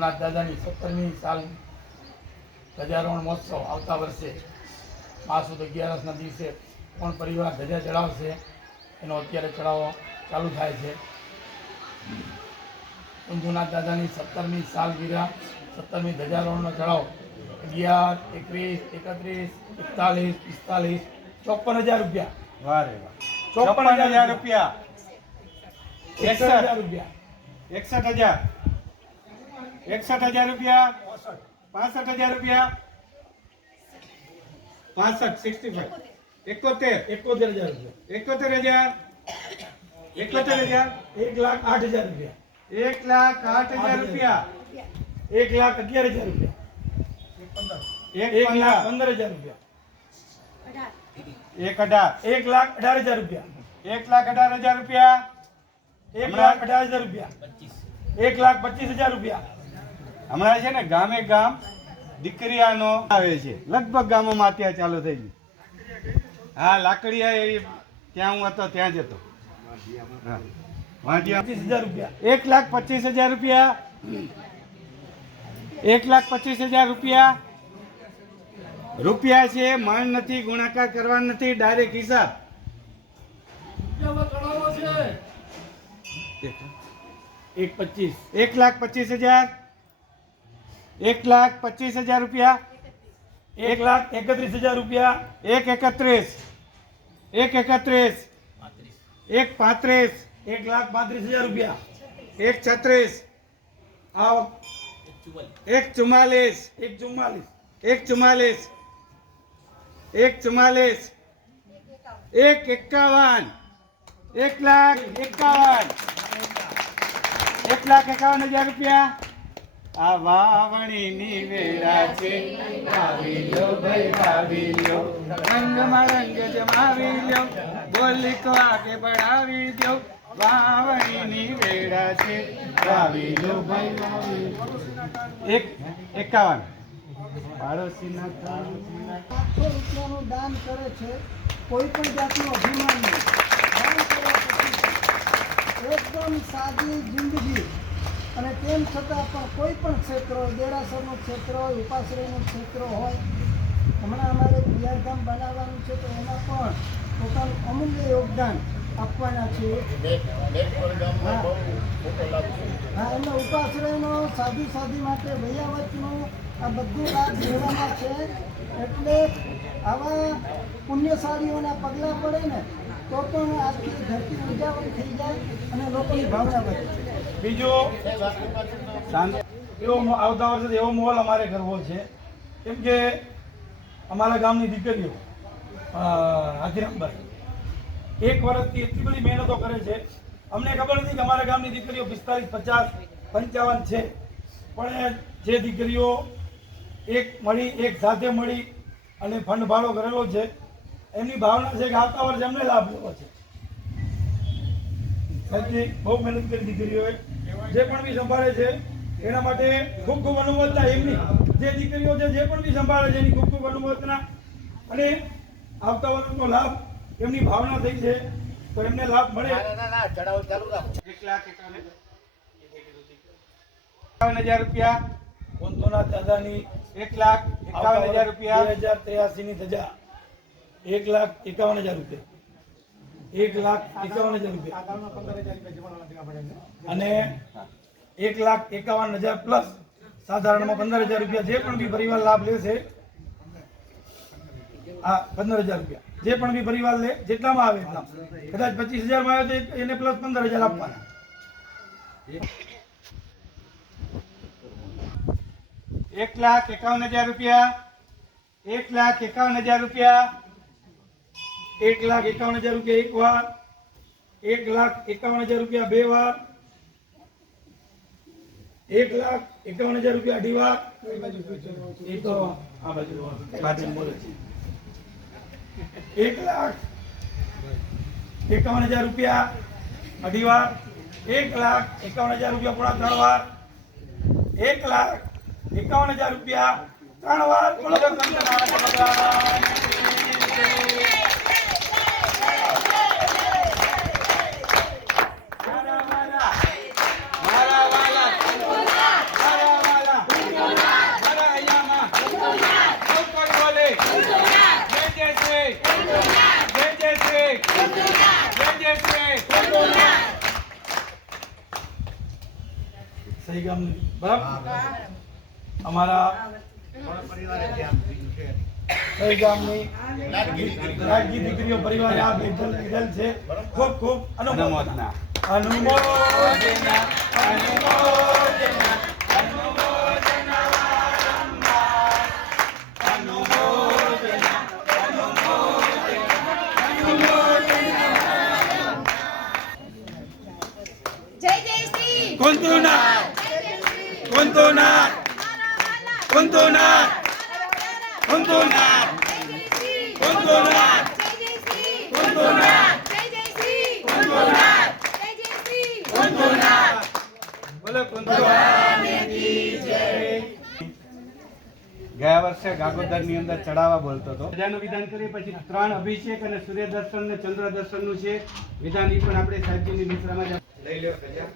સોમનાથ દાદાની સત્તરમી સાલ ધજારોહણ મહોત્સવ આવતા વર્ષે માસુદ અગિયારસના દિવસે પણ પરિવાર ધજા ચડાવશે. એનો અત્યારે ચડાવો ચાલુ થાય છે. કુંજુનાથ દાદાની સત્તરમી સાલગીરા સત્તરમી ધજારોહણનો ચડાવ અગિયાર એકવીસ એકત્રીસ એકતાલીસ પિસ્તાલીસ ચોપન હજાર રૂપિયા. વાહ રે વાહ. ચોપન હજાર રૂપિયા. એકસઠ હજાર રૂપિયા. એકસઠ હજાર. એકસઠ હજાર રૂપિયા પાસઠ હજાર રૂપિયા પાસઠ સિક્સટી ફાઈવ એકોતેર એકોતેર હજાર રૂપિયા એકોતેર હજાર એકોતેર હજાર એક લાખ આઠ હજાર રૂપિયા એક લાખ આઠ હજાર રૂપિયા એક લાખ અગિયાર હજાર રૂપિયા એક એક લાખ પંદર પંદર હજાર રૂપિયા એક અઢાર એક લાખ અઢાર હજાર રૂપિયા એક લાખ અઢાર હજાર રૂપિયા એક લાખ અઢાર હજાર રૂપિયા એક લાખ પચીસ હજાર રૂપિયા હમણાં છે ને ગામે ગામ દીકરીયાનો આવે છે. લગભગ ગામોમાં અત્યારે ચાલુ થઈ ગયું. હા લાકડીયા એ ત્યાં હું હતો ત્યાં જ હતો એક લાખ પચીસ હજાર રૂપિયા. એક લાખ પચીસ હજાર રૂપિયા. રૂપિયા છે મણ નથી ગુણાકાર કરવા નથી ડાયરેક્ટ હિસાબ. એક પચીસ એક લાખ પચીસ હજાર. એક લાખ પચીસ હજાર રૂપિયા. એક લાખ એકત્રીસ હજાર રૂપિયા. એક એકત્રીસ. એક એકત્રીસ. એક પાંત્રીસ. એક લાખ પાંત્રીસ હજાર રૂપિયા. એક છત્રીસ. આવ. એક ચુમ્માલીસ. એક ચુમ્માલીસ. એક ચુમ્માલીસ. એક ચુમ્માલીસ. એક એકાવન. એક લાખ એકાવન. એક લાખ એકાવન હજાર રૂપિયા. આ વાવણીની વેળા છે. આવી લો ભાઈ આવી લો રંગમાં રંગ જમાવી લો બોલી કો આગે બઢાવી દો વાવણીની વેળા છે. આવી લો ભાઈ આવી એક, એકાવન. પાડોશીના લાખો રૂપિયાનું દાન કરે છે. કોઈ પણ જાતનું અભિમાન નહીં. એકદમ સાદી જિંદગી. અને તેમ છતાં પણ કોઈ પણ ક્ષેત્ર હોય, દેરાસરનું ક્ષેત્ર હોય, ઉપાશ્રયનું ક્ષેત્ર હોય, હમણાં અમારે બિહારધામ બનાવવાનું છે, તો એમાં પણ પોતાનું અમૂલ્ય યોગદાન આપવાના છે. હા. એમના ઉપાશ્રયનો સાધુ સાધી માટે વૈયાવતનું આ બધું લાભ લેવાના છે, એટલે આવા પુણ્યશાળીઓના પગલાં પડે ને તો પણ આખી ધરતી ઉજાવળ થઈ જાય અને લોકોની ભાવના વધે બીજો એવો આવતા વર્ષે એવો માહોલ અમારે કરવો છે. કેમ કે અમારા ગામની દીકરીઓ હાથીરામભાઈ, એક વર્ષથી એટલી બધી મહેનતો કરે છે. અમને ખબર નથી કે અમારા ગામની દીકરીઓ પિસ્તાલીસ, પચાસ, પંચાવન છે. પણ જે દીકરીઓ એક મળી, એક સાથે મળી અને ફંડ ભાડો કરેલો છે એમની ભાવના છે કે આવતા વર્ષે એમને લાભ લેવો છે. સાચી બહુ મહેનત કરી દીકરીઓએ જે પણ બી સંભાળે છે એના માટે ખૂબ ખૂબ અનુમોદના એમની જે દીકરીઓ છે જે પણ બી સંભાળે છે એની ખૂબ ખૂબ અનુમોદના અને આવતા વર્ષનો લાભ એમની ભાવના થઈ છે તો એમને લાભ મળે. એક લાખ એકાવન એકાવન હજાર રૂપિયા કોંતોના દાદાની એક લાખ એકાવન હજાર રૂપિયા. બે હજાર ત્રેયાસી ની ધજા. એક લાખ એકાવન હજાર રૂપિયા. એક લાખ એકાવન હજાર રૂપિયા. અને એક લાખ એકાવન હજાર પ્લસ સાધારણમાં પંદર હજાર રૂપિયા જે પણ બી પરિવાર લાભ લેશે, હા, પંદર હજાર રૂપિયા. જે પણ બી પરિવાર લે, જેટલામાં આવે એટલા. કદાચ પચીસ હજારમાં આવે તો એને પ્લસ પંદર હજાર આપવાના. એક લાખ એકાવન હજાર રૂપિયા, એક લાખ એકાવન હજાર રૂપિયા એક લાખ એકાવન હજાર રૂપિયા એક વાર એક લાખ એકાવન હજાર રૂપિયા બે વાર એક લાખ એકાવન હજાર રૂપિયા અઢી વાર. એ તો આ બાજુ બાજુ બોલે. છે એક લાખ એકાવન હજાર રૂપિયા અઢી વાર એક લાખ એકાવન હજાર રૂપિયા પૂરા ત્રણ વાર એક લાખ એકાવન હજાર રૂપિયા ત્રણ વાર. સહી ગામની બરાબર? અમારા સહી ગામની લાડકી દીકરીઓ. પરિવાર આ લીધેલ છે. ખૂબ ખૂબ. અનુમોદના અનુમોદના અનુમોદના અનુમોદના જય શ્રી કુંતુનાથ જય જય શ્રી કુંતુનાથ બોલો ગયા વર્ષે ગાગોદરની અંદર ચડાવવા બોલતો હતો. પ્રજાનું વિધાન કરીએ પછી ત્રણ અભિષેક અને સૂર્ય દર્શન ને ચંદ્ર દર્શનનું છે. વિધાન એ પણ આપણે સાહેબજીની મિત્રમાં લઈ લ્યો પ્રજા.